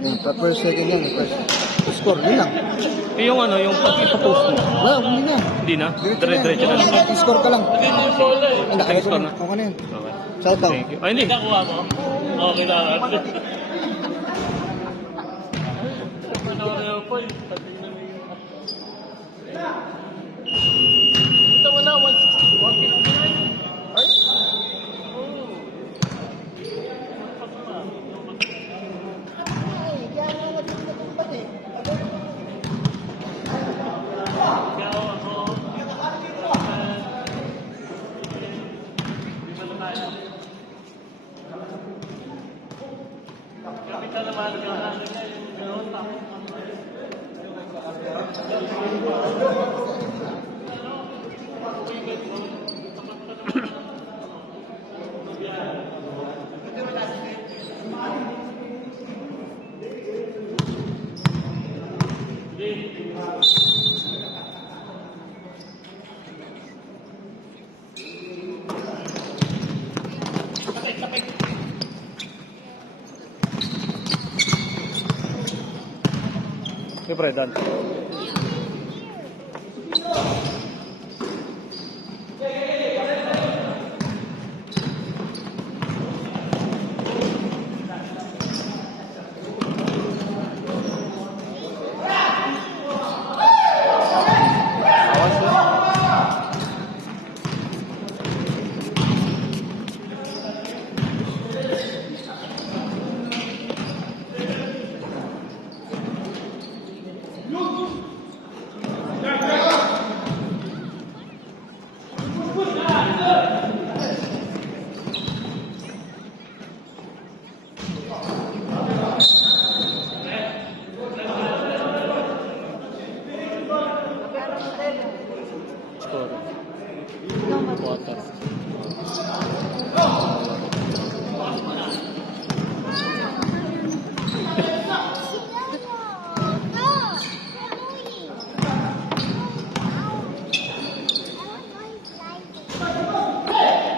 Yan, first second yan. First score, yun lang. Eh, yung ano, yung pag-ipapost mo. Wala, hindi na. Hindi na? Diretso Dire-diretso na lang. Score ka lang. Sige, score na. Kung ano yun. Okay. Shout out. Thank you. Ay, hindi. Nakuha mo? Okay na. Ito mo na, 160. Ay? Kapitan naman ka na yung gano'n tapos. Siyempre, Dan.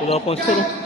Wala pang score.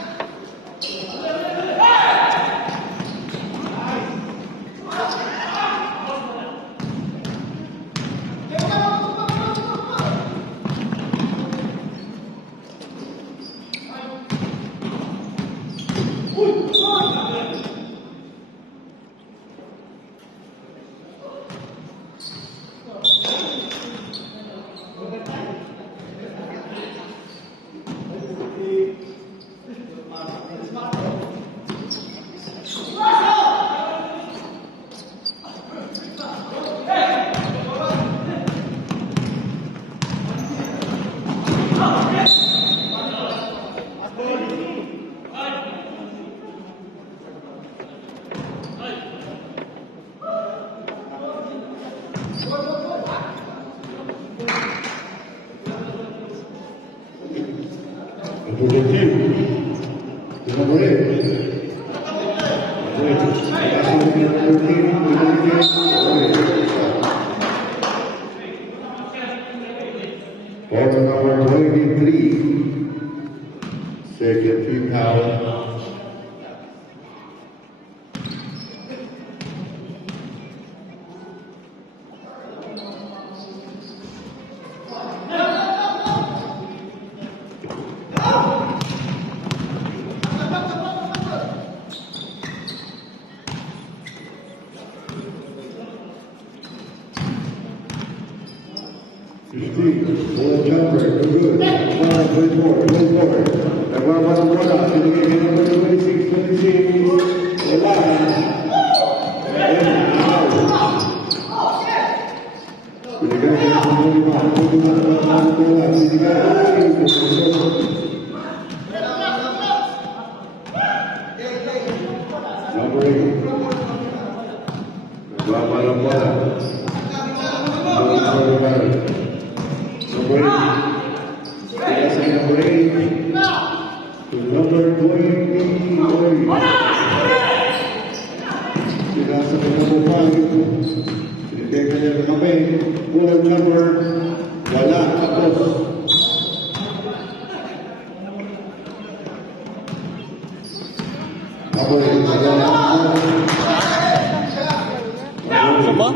Quarter number 23, second team power. Full jumper, good. 24, good forward. Nagwawala bola, sinigay number 26, 26. Wala. Sinigay number 8. Nagwawala bola. Number 20. Sinasa ko na po pa. Sinigay ka niya na kami. Full number. Wala. Tapos. Ako rin. Isa ba?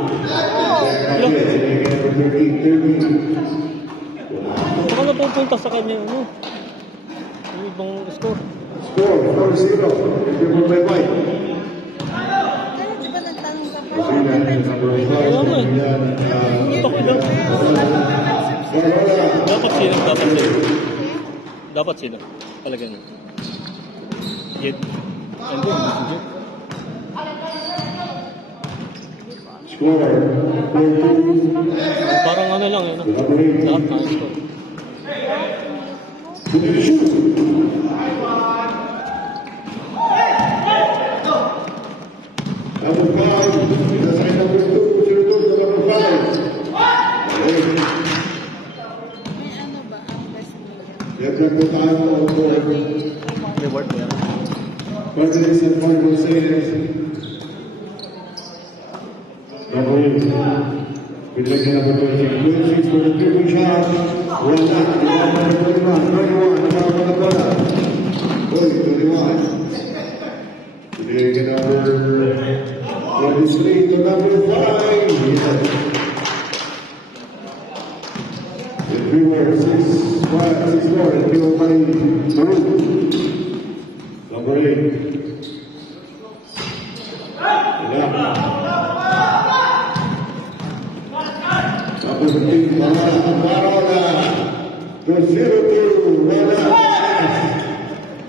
Baka na pupunta sa kanya, ano? Yung ibang score. Score 4-0. Driven by White. Kaya di ba nagtanong ka pa? Kaya nga eh. Ito ko lang. Dapat sino, dapat sino. Dapat sino. Talagang. Jet. Ano? Jet. Score 4-2. Parang ano lang eh. No? Lahat na score. Number 5, inside number 2, sinutod sa number 5. May ano ba ang best player? Dagdag po tayo po. Reward mo yan. Presidents and final sayers. Number 8. Pinagyan number 26 for the triple shot. Wala. Number 21. Number 21. 21. Pinagyan number 23 to number 5. And we were 6-4. And we were by Maroon. Number 8. Yeah. Number 15, Marola. The 0-2, Marola.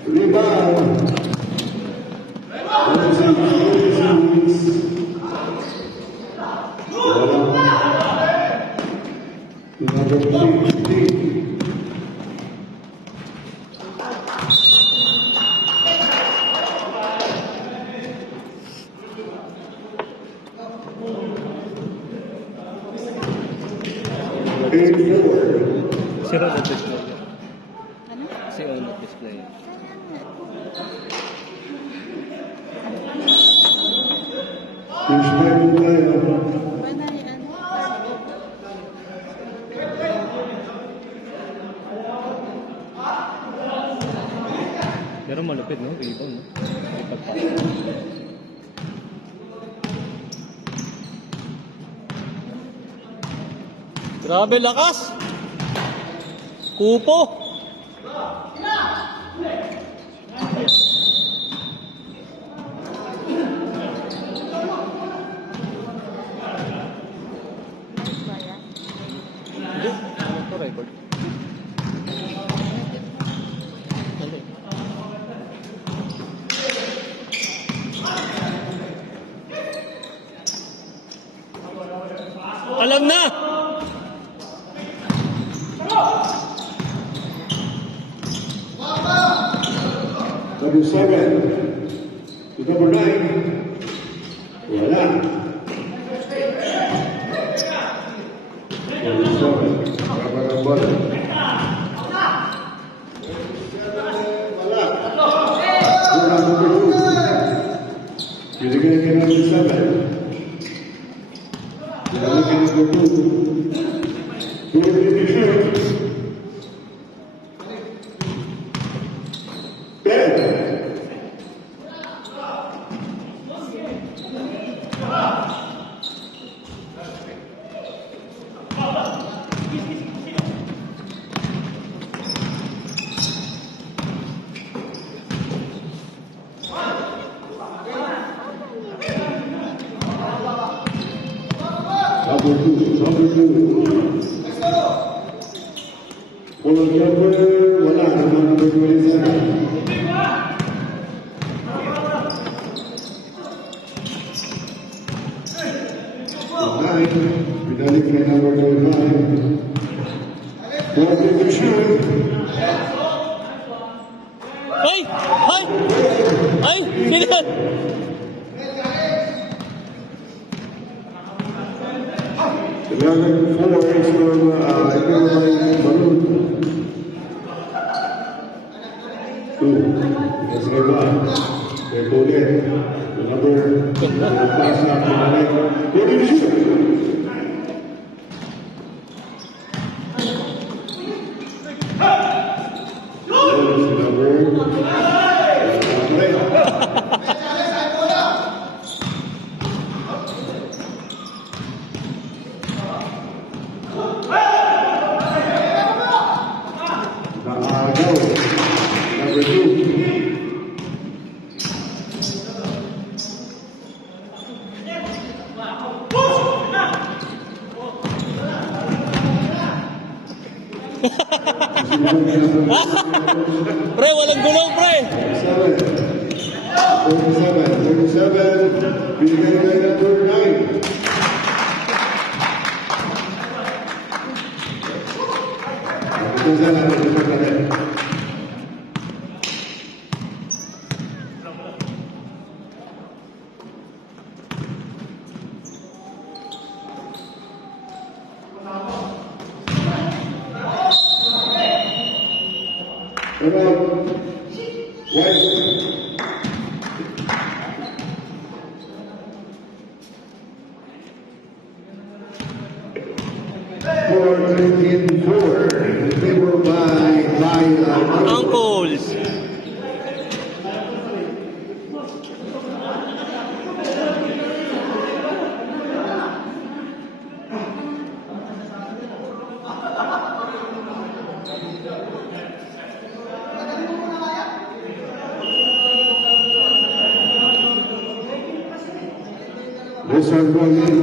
Rebound. Number 15. Sino na display? Ano? Sino na display? Ba na yan? Pero malupit, no? Rebound, no? Ipagpapit. Grabe lakas! Kupo! Best ba yan? Hindi. Ano ito record? Ano? Alam na! Number 7 to number 9. Wala. Number 7. Kapan ang bola? Wala. Wala number 2. Binigay ka number 7. Binigay ka number 2. Good decision. 10. Number 2. Pulang number, wala. Number 27. Binalik na number 25. Walking the shoot. Ay! Ay! Ay! Sino yan? The number 4 is from Maroon. 2. Yes, they're both in. The number, pass out to the right. Walking the shoot. Pre, walang gulong, pre! 47, binigay kay number 9. Ito sa natin, ito sa natin. Uncles! This one going in.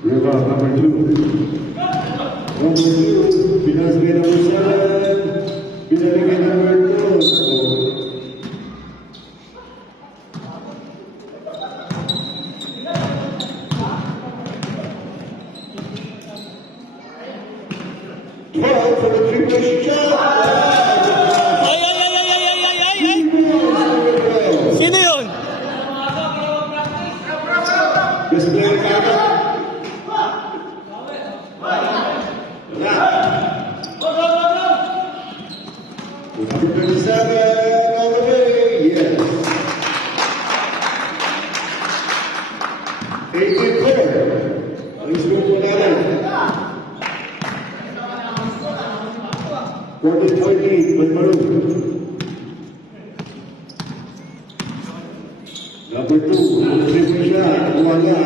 Rebound number 2. Number 2, binasbay number 7. Binabigay number 2. For the three-point shot. Ay! Sino yun? Display kagad. Number 27 all the way, yes. 18-4. Ang score po natin. 14-14, Balmaru. Number 2, triple shot, wala.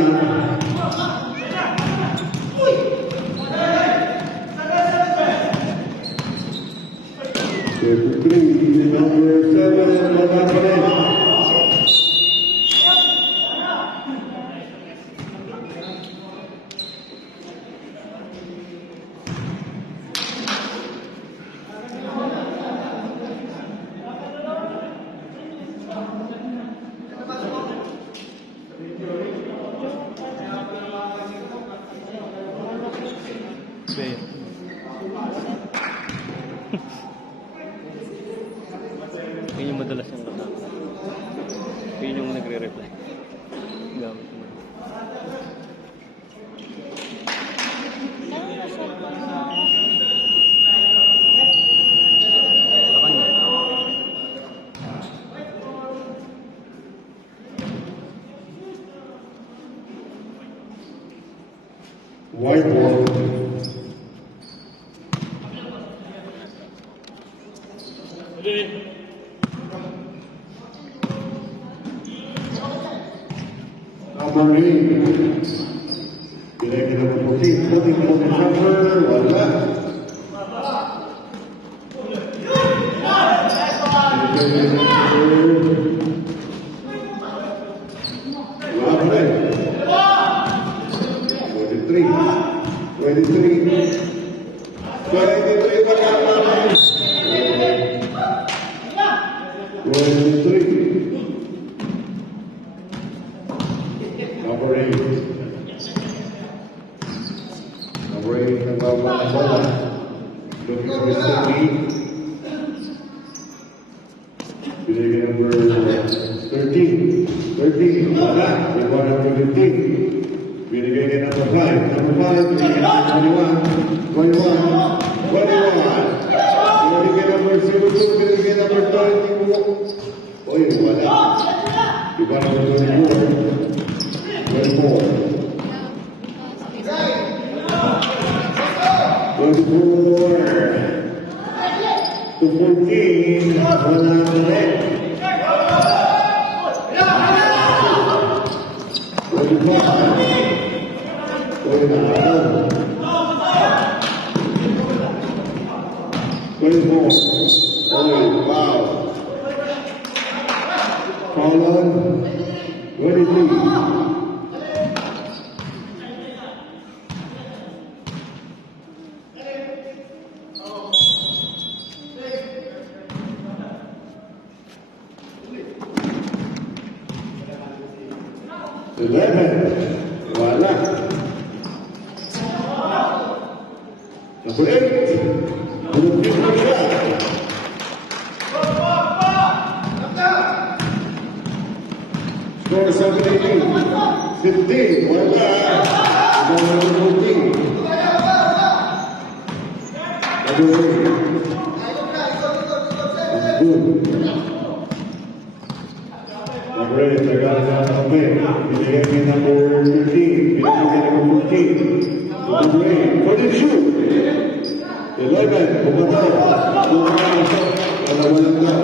Number 3, number 7, wala pa rin. Yun yung madalas yung kasama. Yun yung nagre-reply. Gamit mo. Sa kanya. White ball. Number 8. Pinagin number 14. Putting on the jumper. Wala. Wala pa rin. 23. 23. 23 pa naman. 23. Number 8. Number 8 ng bawang bola. Looking for Mr. B. Binigay number 13. 13. Wala. Rebound number 15. Binigay kay number 5. Number 5. Binigay number 21. 21. Binigay kay number 02. Binigay number 20. Oy, wala. Iba number 24. 24 to 14, wala ulit. na. 24. Oh, wow. Foul on. 23. 11. Wala. Number 8. Bulupin mo siya. Score 17. 15. Wala. Number 14. Number 8. Good. Number 8, nagagawa sa kamay. Binigay niya number 15. Binigay niya number 14. Number 8, for the shoot. 11, bumaba. Palawalan na.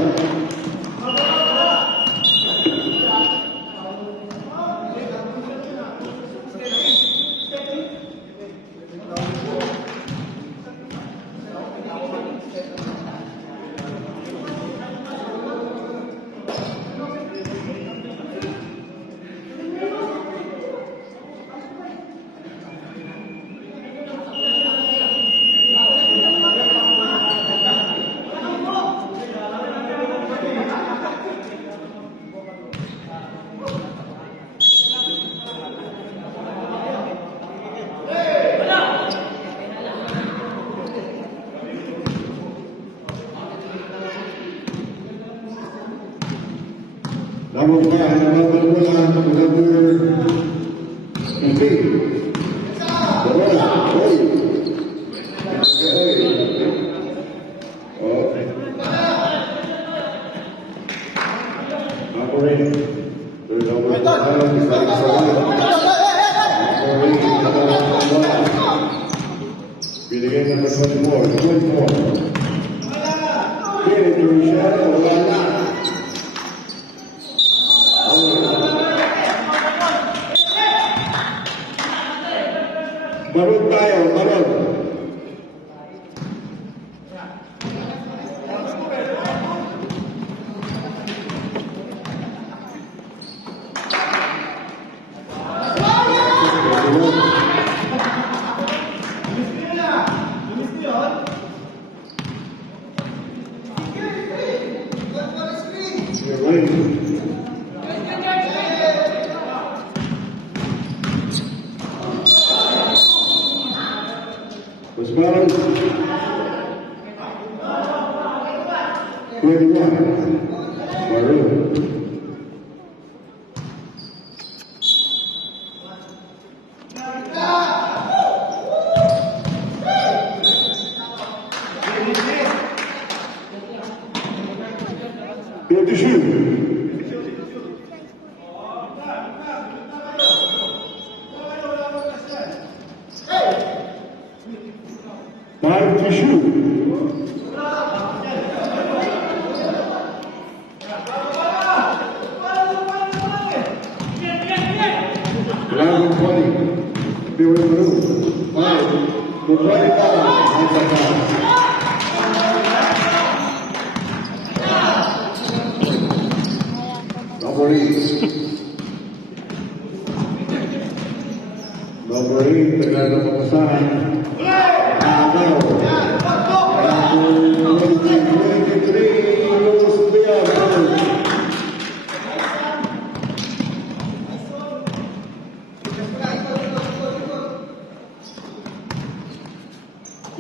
Number 5, number 15. Bola, boy. Okay. Number 8. There's number 5. Binigay number 24. 24. Get it, Michelle. Wala. Barun tayo, barun. Was Maroon 21. Maroon. Good to shoot. Five to shoot. 11-20. Billy Blue. 5 for 25. That's a pass. Number 8. Number 8, tagal na papasahan.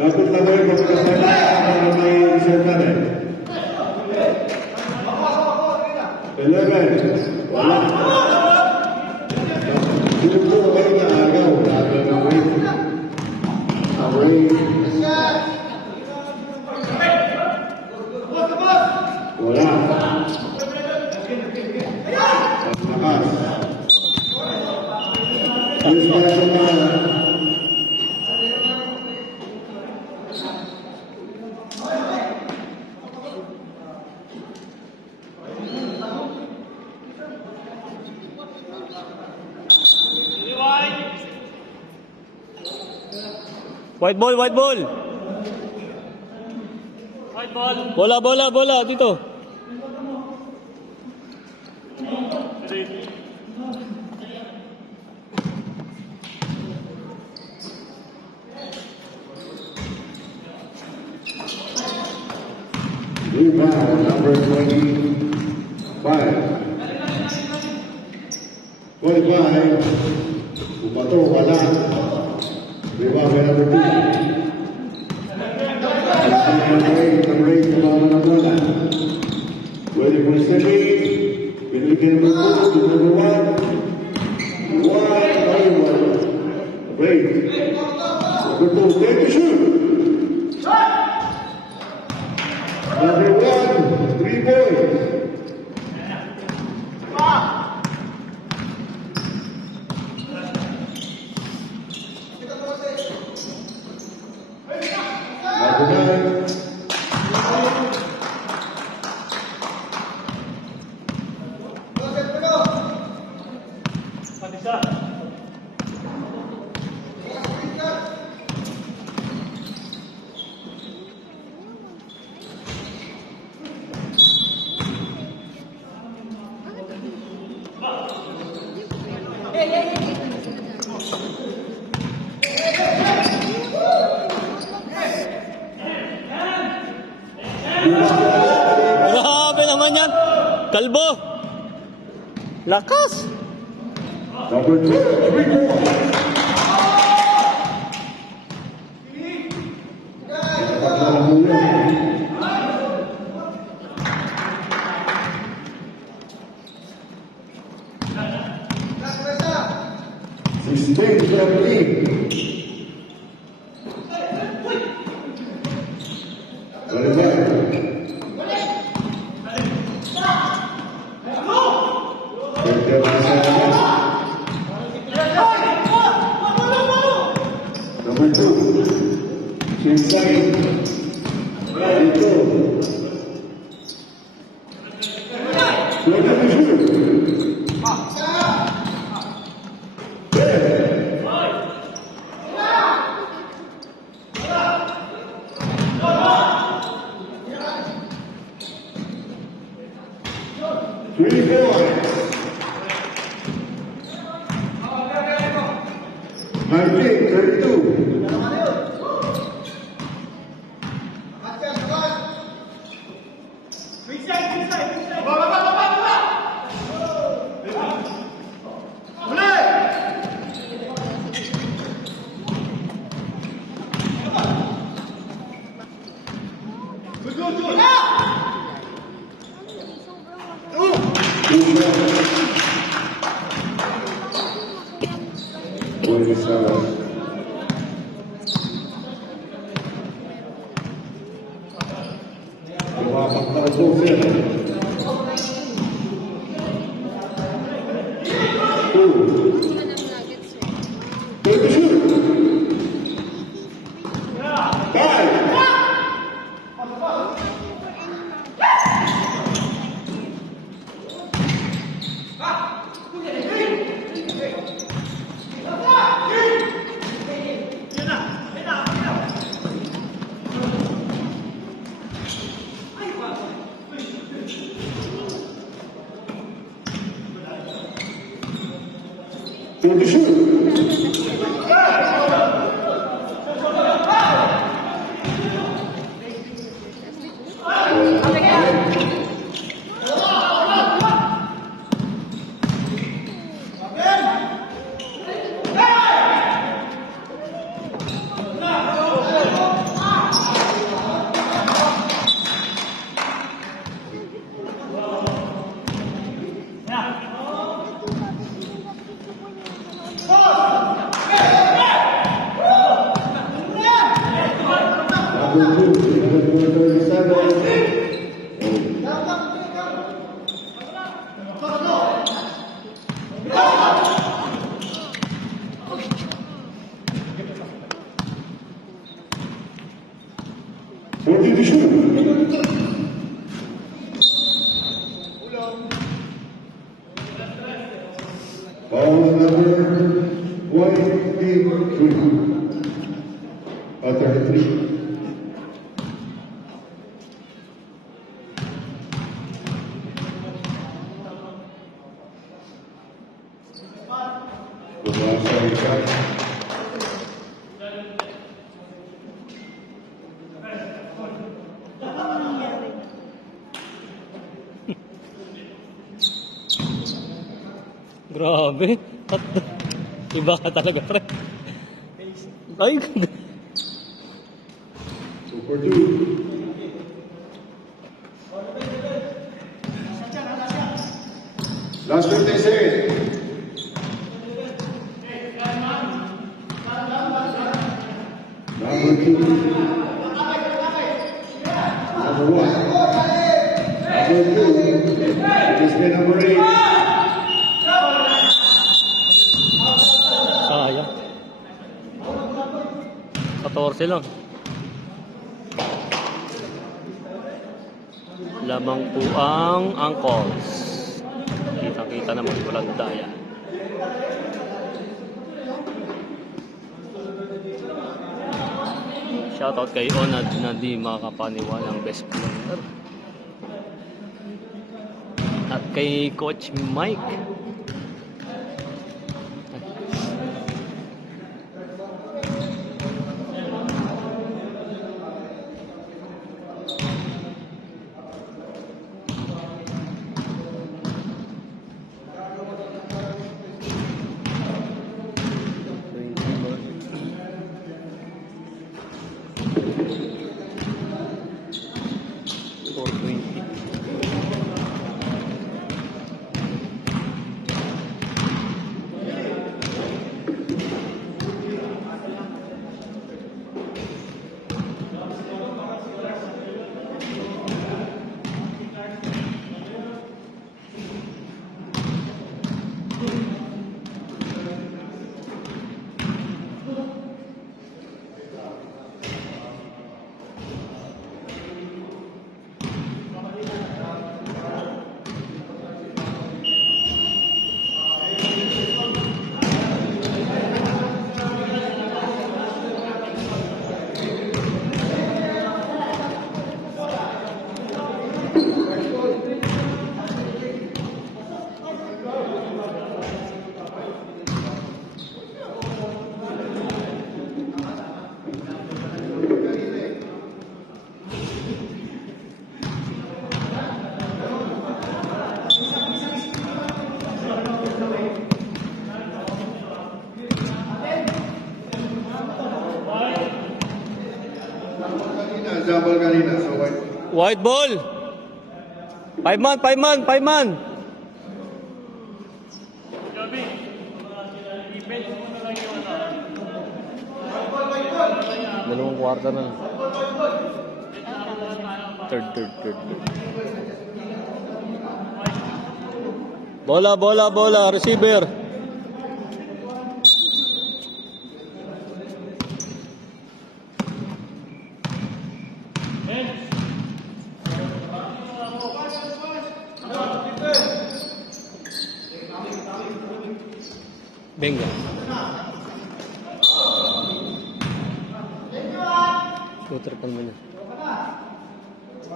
Dapat na ba yung magkasala para may isang kanin? 11. Wala. Dito kayo na agaw. Dapat na wait. Wait. Wala. Paglakas. Alis pa sa mga. White ball, white ball. White ball. Bola, bola, bola. Dito. Rebound, number 25. 25. Upato, wala. Rebound by number 2. Number 8, tumama ng bola. Ready for second. Binigyan number 2 to number 1. 1. Break. Number 2, take the shoot. Number 1, 3 points. Number 9. Grabe naman yan. Kalbo. Lakas. Number 2, 3 points. Sustained from lead. Running back. Number 2. Inside. Ready to go. Three points. 19-32. Ball number 23. 3. Bumasa isa. Grabe. Iba ka talaga, pre. Ay, ganda. 2 for 2. Last 15 seconds. Number 2. Number 1. Number 2. It is the number 8. Sayang. 14 lang. Lamang po ang angkos. Kita-kita naman walang daya. Shoutout kay Onad na di makakapaniwalang best player. At kay Coach Mike. Example kanina, so white. White ball. 5 man, 5 man, 5 man. Dalawang kwarta na. Third. Bola, receiver. Benga. Shooter pa naman yan.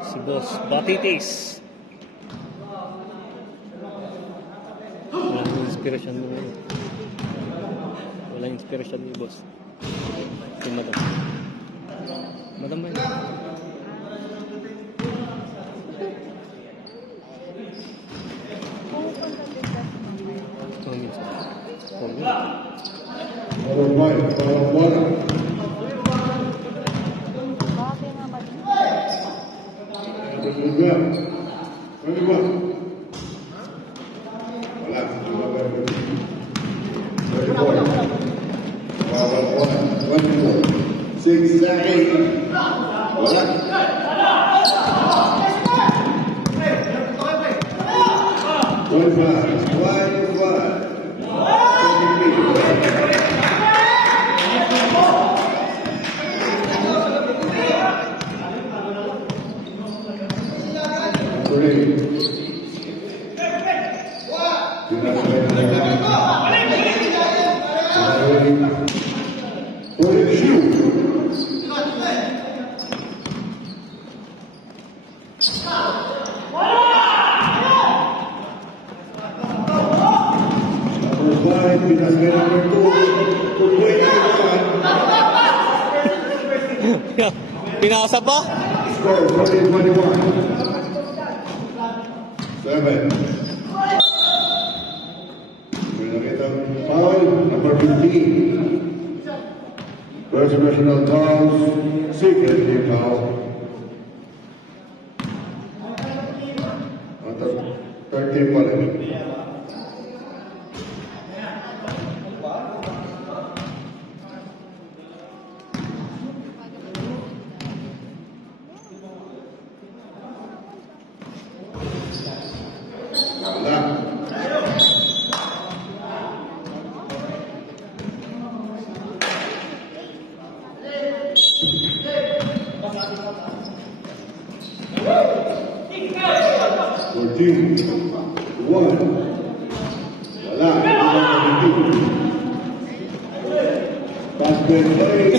Si Boss Batitis. Walang inspiration mo ngayon. Walang inspiration ni Boss. Si Madam. Madam ba yun? Follow white, follow bola. Number 21. Wala, number 34. Follow bola, 24. 6 sa 8. Wala. Number 5, Pinasque number 2, to 21. Pinasa pa? Score 40-21. 7. Pinakitang foul, number 15. First personal fouls, second team foul. 13 pa rin. Wala. One. Wala. Basket play.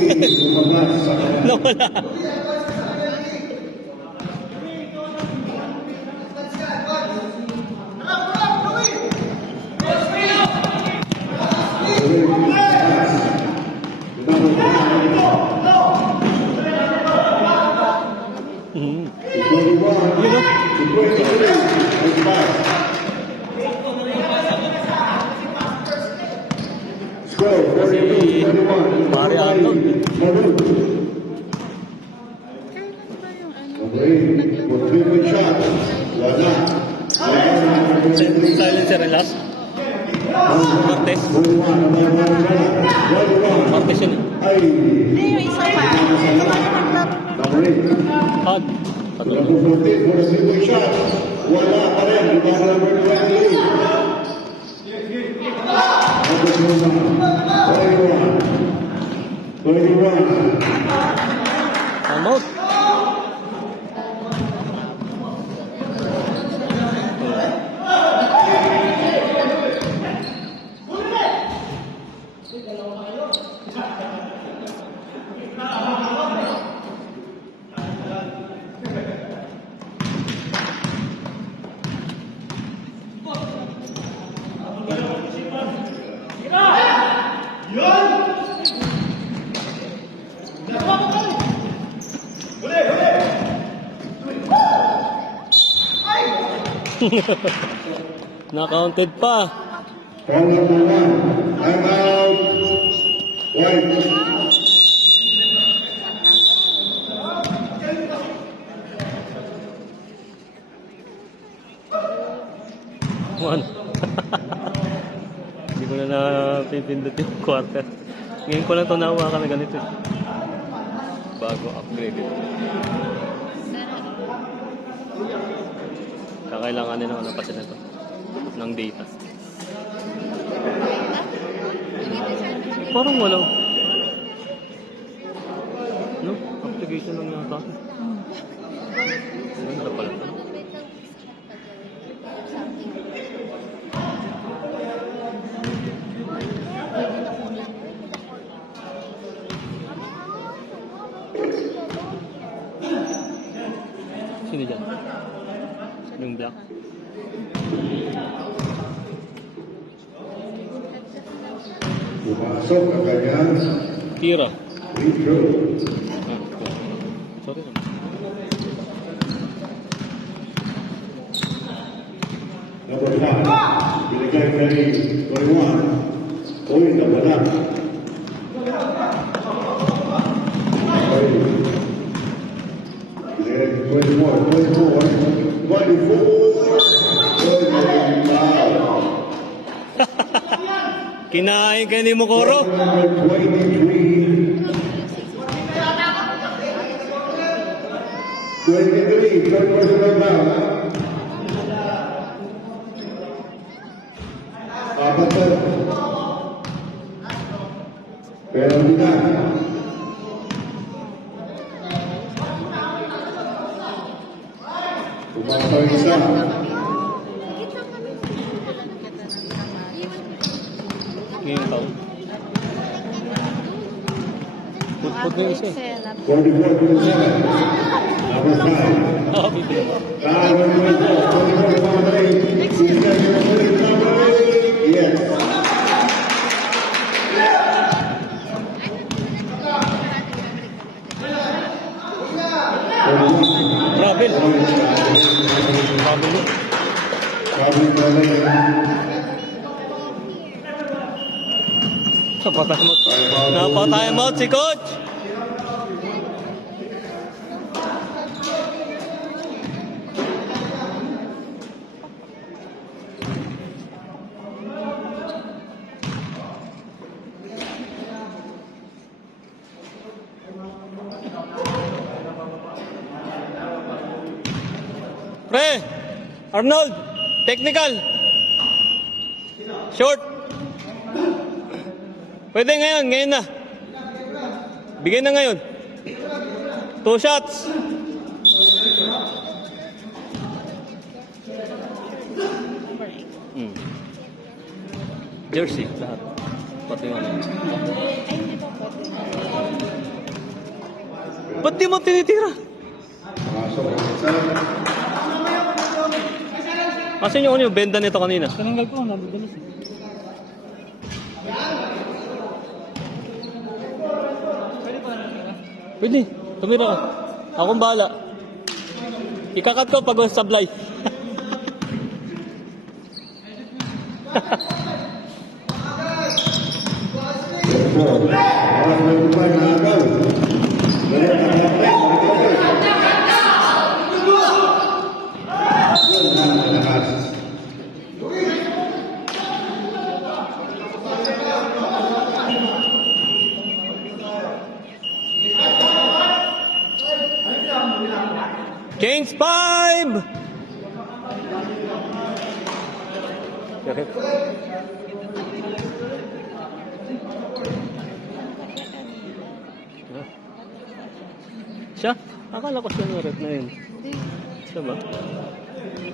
Lumabas sa kanya. Nawala. Mhm. Mari Arnold. Kailan ba yung ano? Silencer last. Martes. Martes yun. Hindi, yung isa pa. Ito ba yung naglaro? Hot. Number 14 for a single shot. Wala pa rin. Rebound number 28. Number 21. Time out. Na-counted pa. Foul number 1. I'm out. White. One. Hindi ko na napipindot yung quarter. Ngayon ko lang ito nahawakan na ganito. Bago upgrade ito. Kakailanganin ako ng pasin ito. Ng data. Parang wala. No? Application lang yata. Ganda pala ito. Sino dyan? Yung black? Pumasok ang kanyang Tira. free throw. Sorry naman. Number 5. Binigay ka ni 21. Uy, nawala. Binigay ni 24. 24. Kinain ka ni Mokoro. Number 23. 23. Third personal foul. Apat na. Pero na. Pumasok ang isa. Ngayon taon. Put mo yung isa. 44-27. Number Number 5. Oo, bibili mo. Yes. Travel. Travel mo. Napatay mo si coach. Pre, Arnold, technical. Short. Pwede ngayon na. Bigay na ngayon. 2 shots. Jersey, lahat. Pati yung ano. Ay, hindi pa pwede. Ba't di mo tinitira? Asan yung benda nito kanina? Tinanggal ko, nabibilis eh. Pwede, tumira ka. Akong bahala. Ikakat ko pag sablay. Kings 5! Okay. Siya? Akala ko siya red na yun. Hindi. Siya ba?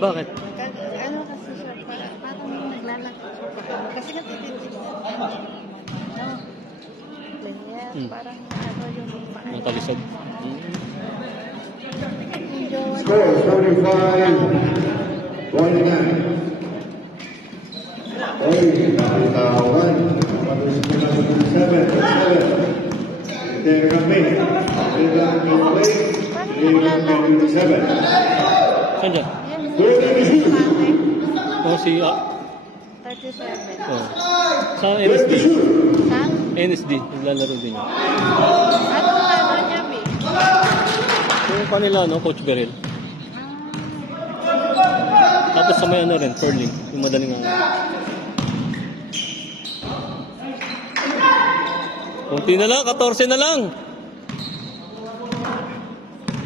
Bakit? Ano kasi siya, parang naglalakad siya pa. Kasi natititip siya. No. Player, parang ano yung paa. Natalisag. Yung jowa niya. Score 45, 29. Oy, nakita 1. Number 7. There kami. There kami. There 7. Saan dyan? Yan, Oh, si... 37. oh. Sa NSD. Saan? NSD. Naglalaro din yun. Ano ba niya, Bi? Yung kanila, no? Coach Berel. Tapos sa may ano rin, curling. Yung madaling ano. Kunti na lang, 14 na lang.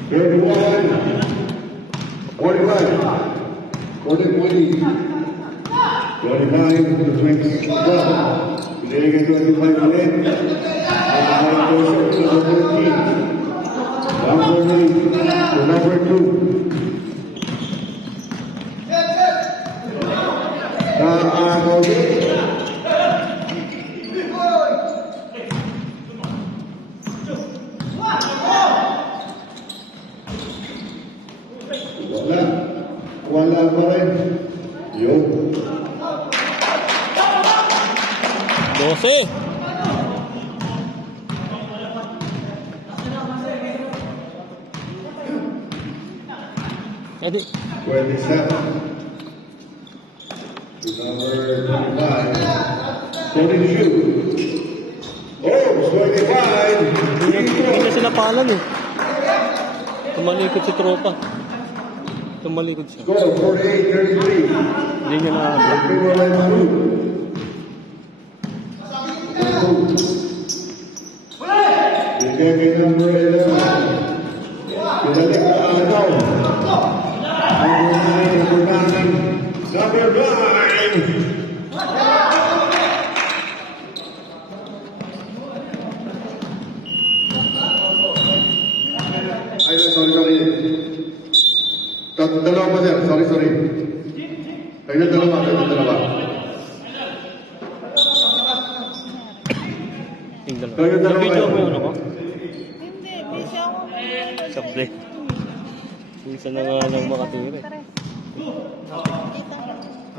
31, 45, 40, 25 to 21. Pinilagay 25 ulit. Number 8 to number 2. Wala pa rin. Yun. 12. Edi. 27. To number 25. 42. Oh, 25. Hindi na sila palan eh. Tumalikod si tropa. Tumalikod siya. Score 48-33. Hindi niya na... Bigay number 11. Pinalik na agaw. Number 9. Ay, sorry. Dalawa pa sir, sorry. Kaya dalawa. Yung dalawa. Kaya dalawa. Nag-video mo yung ano ko? Hindi, busy ako. Sa play. Minsan na nga lang makatira. Pares. Kita.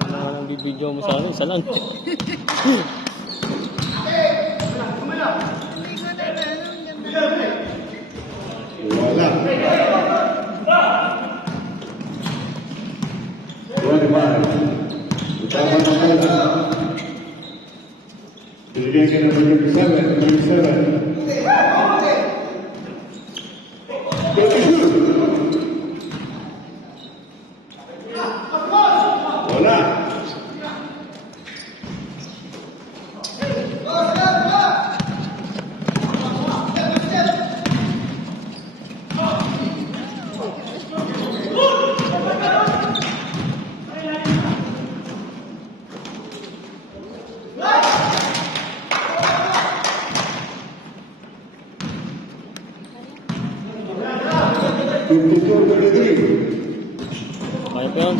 Ano nga lang bibidyo mo sa akin, isa lang. Wala. 25. Tama na pala. Binigyan ka na ng 37. 32. Wala. Kaya pa yun.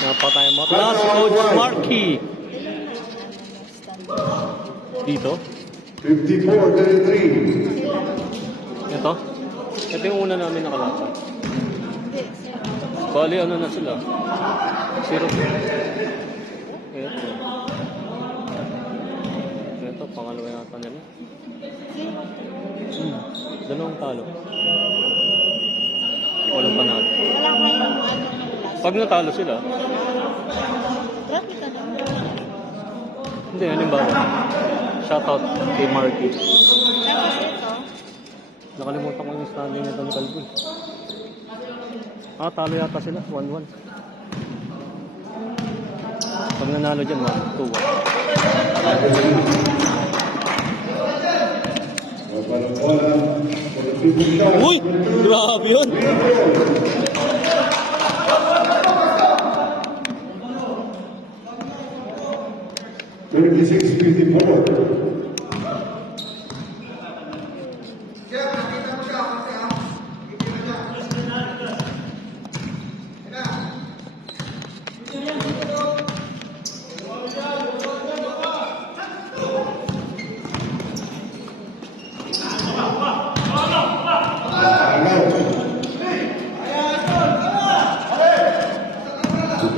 Napatay mo. Last coach Marky. Dito. 54-33. Ito. Ito yung una namin nakalaban. Hindi, sir. Bali, ano na sila? 0. Ito, pangalawa yata nila. Dalawang talo. Walang panalo. Wala kayong ano ng last. Pag natalo sila, Grabe ka na. hindi, halimbawa, shoutout kay Marky. Tapos ito, Nakalimutan ko yung standing nito ni Calvin. Talo yata sila, 1-1. Pag nanalo dyan, 1-2. Uy! Grabe yun!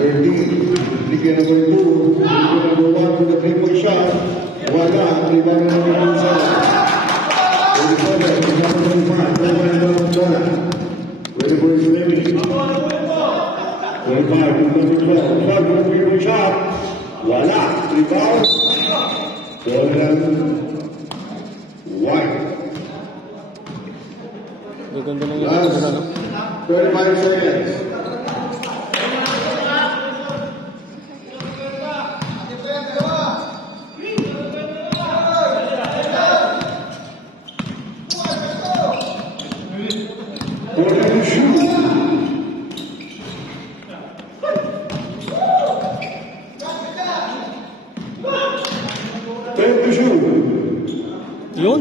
Bigyan number 2, bigyan number 1 for the 3-point shot. Wala, rebound number 1 sa 37, number 25, number 1. Ready for his limit. 25, number 12, 5 for the 3-point shot. Wala, rebound. Jordan White. Gaganda na yun. Last 35 seconds. Yun.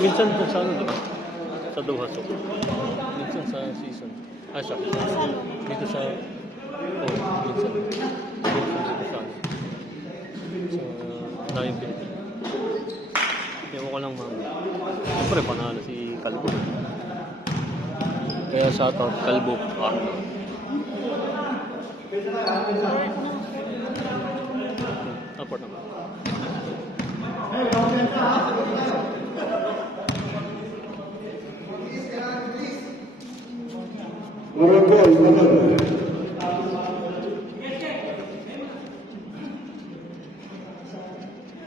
Minsan po sa ano diba? Sa Duhasok. Minsan sa season. Siya. Dito sa... minsan. Minsan dito sa... Sa... Dayang Pilipinas. Ewan ko lang mami. Siyempre panalo si Kalbo. Kaya shoutout Kalbo. Support naman.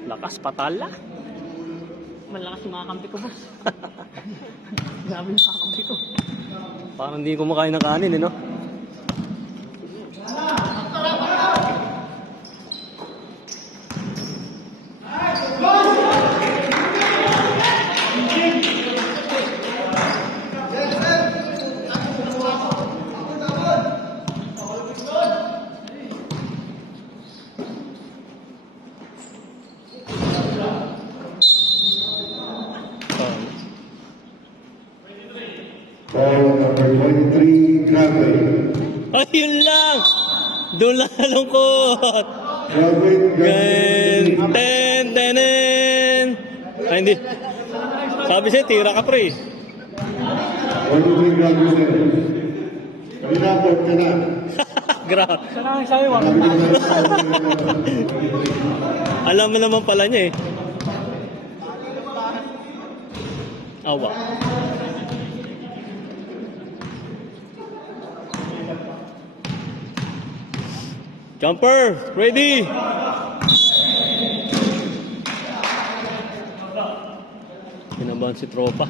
Lakas patala. Malakas yung mga kampi ko, boss. Grabe yung mga kampi ko. Parang hindi kumakain ng kanin, no? Granway. Ayun lang! Doon lang nalungkot! Granway, Ten, ten, tenen! Ay, hindi. Sabi siya, tira ka pre. 1-2-3 Granway. Kanina, port ka na. Grabe. Sana ang sabi, wag. Alam mo naman pala niya eh. Awa. Jumper, ready. Kinabahan si tropa.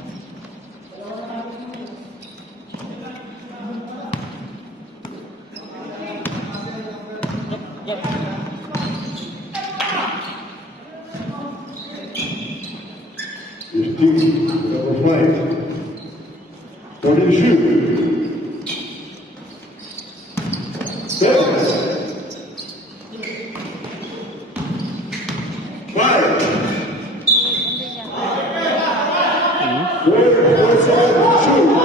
Is team number 5. Jordan Shoe. 7. 5. Hindi niya. 4-4-7 Shoe.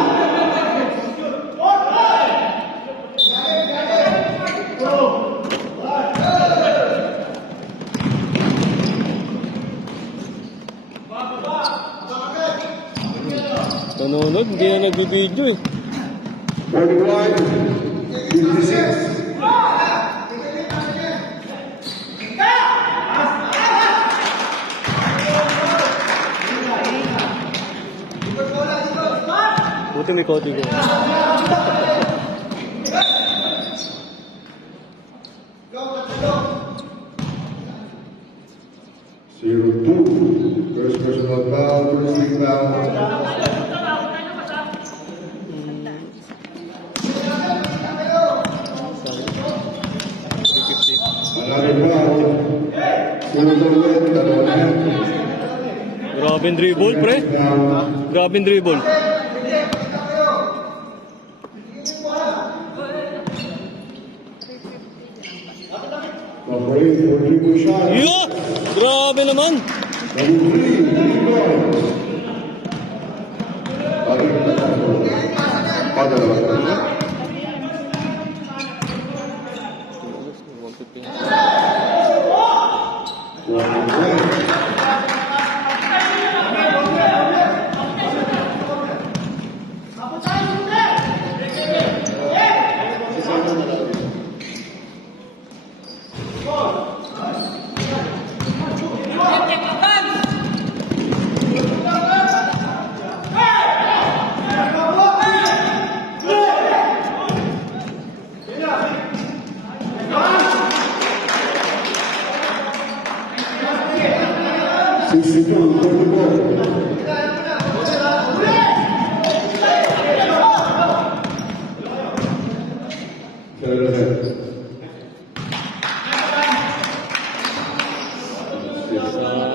Nanonood, hindi na nagbibideo eh. 41-56. Buti may kodi ko. Zero two. First personal foul, first team foul. Another foul. Zero to win, dalawa na yan. Grabe yung dribble, pre. Grabe yung dribble. Number 8 for triple shot. Yeah! Grabe naman. Number 3, 3 points. Balik na tayo. Padalawa na.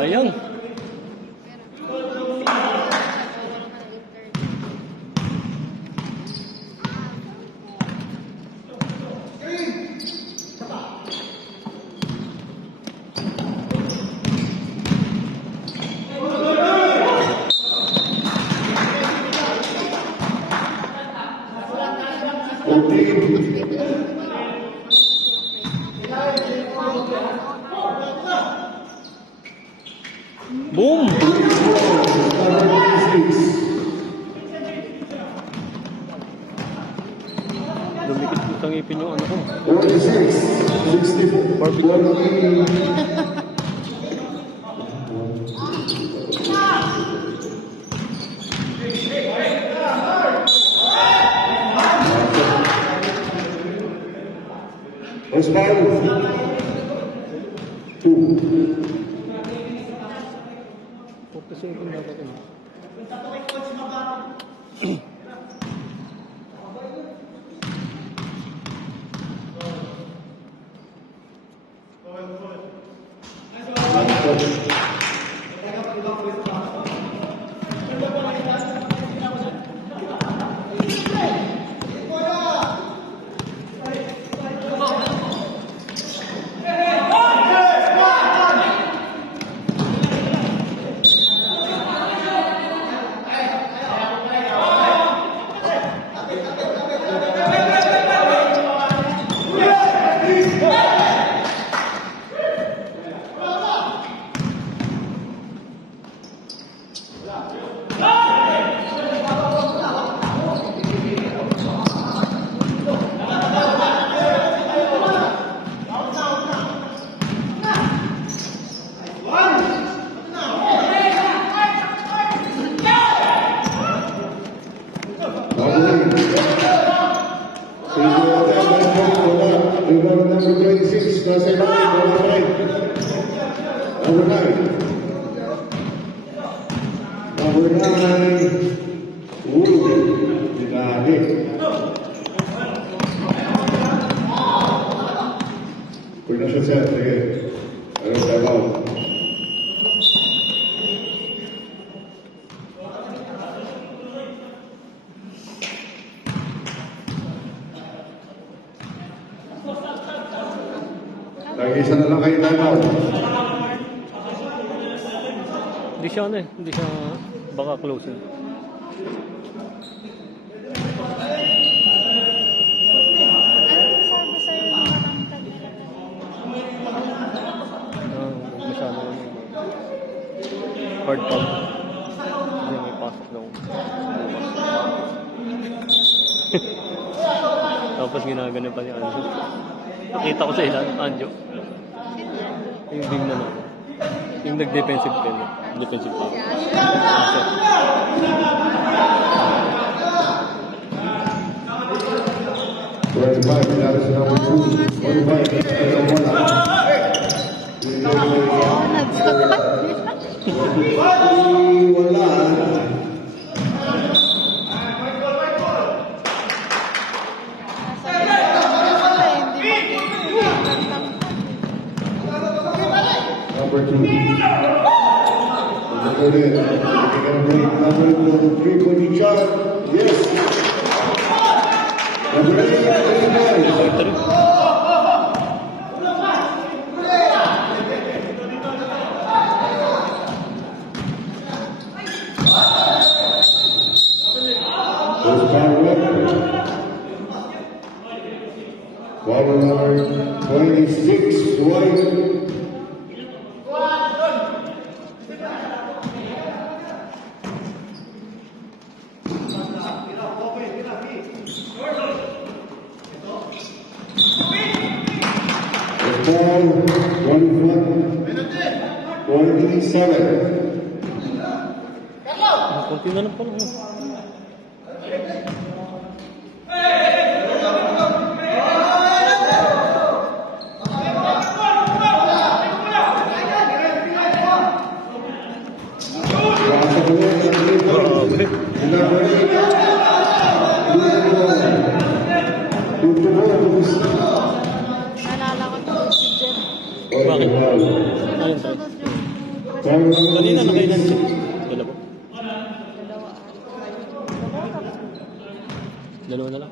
Sayang. Boom! Lumikit po sa ngipin yung ano ko. 46, 64, Let's fight. 2. Focus yung dapat ano. about number 26, nasa ilalim, number 9. Number 9. Number 9. Dinali. Kung na siya siya, sige. Ano sa ilaw? Nag-isa na lang kayo timeout. Hindi siya ano eh. Hindi siya baka close eh. Ano sabi sa'yo ng matangkad? Masyado hard pump. Hindi may pasok daw. Tapos ginagano pa ni Anjo. Nakita ko sa ilan, Anjo. Yung big na lang. Yung nag-defensive pen. Defensive pen. Asset. Oo, nagsakat. Wala. Number 2. Number 3-point shot. Yes. Number 8. Ball number 26, Dwight. Ball 27. Kunti na lang pala. Nalala ko to si Jeff. Bakit? Ayun, tayo. Kanina nakailan siya. Dalawa. Dalawa na lang.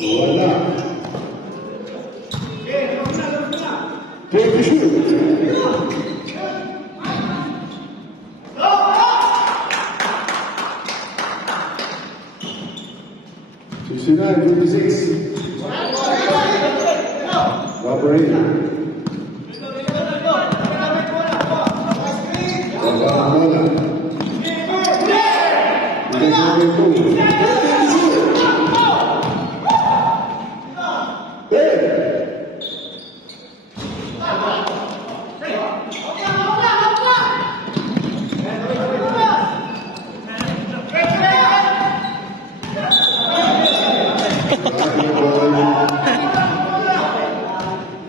Wala. Take the shoot. Sixty-nine, 26. Number 8. Wala.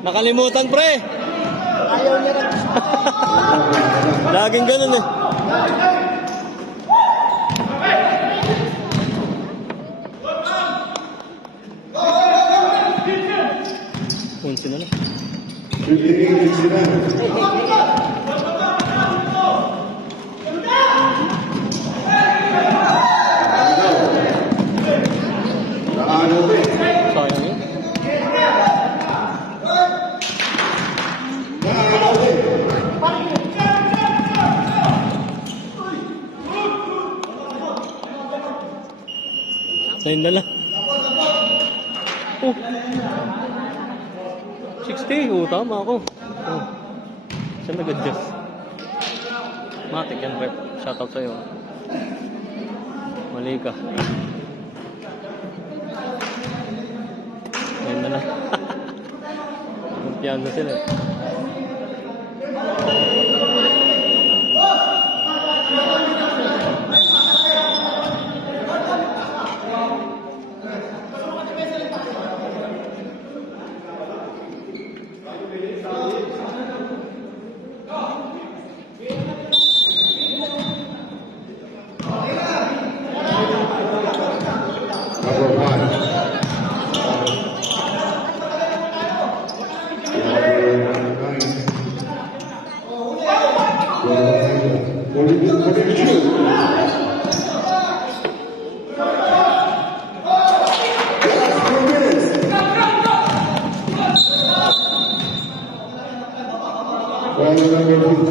Nakalimutan, pre! Ayaw niya rin. Laging ganun eh. Unsi na lang. 58-69. Sayang yun. 9 na lang. Oh. 60. Oh, tama ako. Oh. Siya nag-adjust. Matik yan, Rep. Shoutout sa'yo. Mali ka. 9 na lang. Kumpiyan na sila. Number 5. Number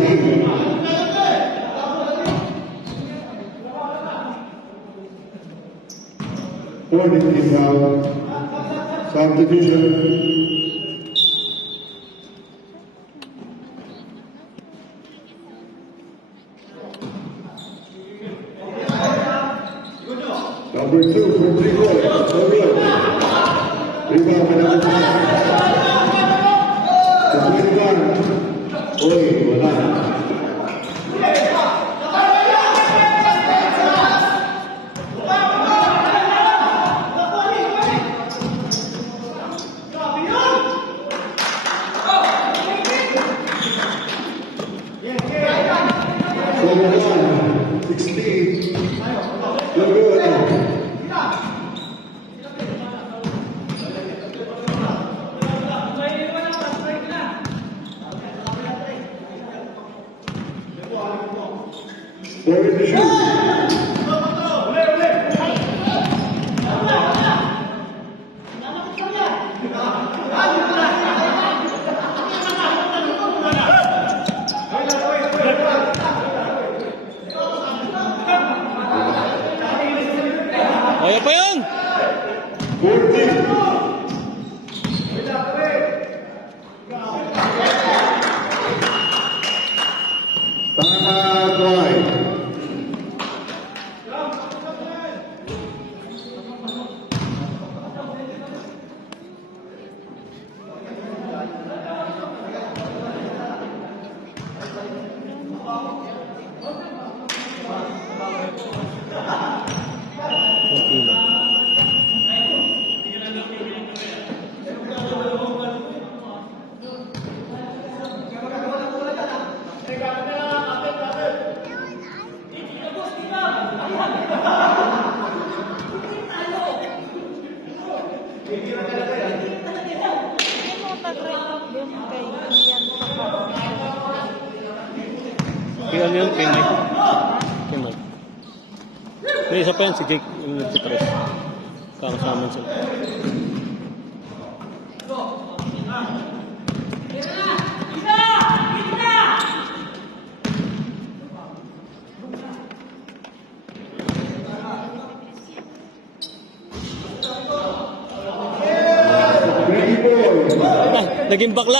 15. Warning is now subdivision. Number 2 from 3 goals. Rebound by number 5. The 21. Oy, wala. Where is the shoot? Kaya pa yun! 14. Tama, Dwight. Kunti lang. Hindi mo pag-record yun kay Ian sa parang. Kaya ano yun? Kay Mike. Kay Mike. May isa pa yan, si Jake. Yung nagsipress. Kakasama sila. Naging bakla.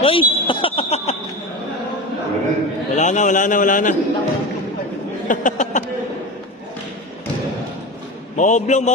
Hoy! Wala na. Maoblong.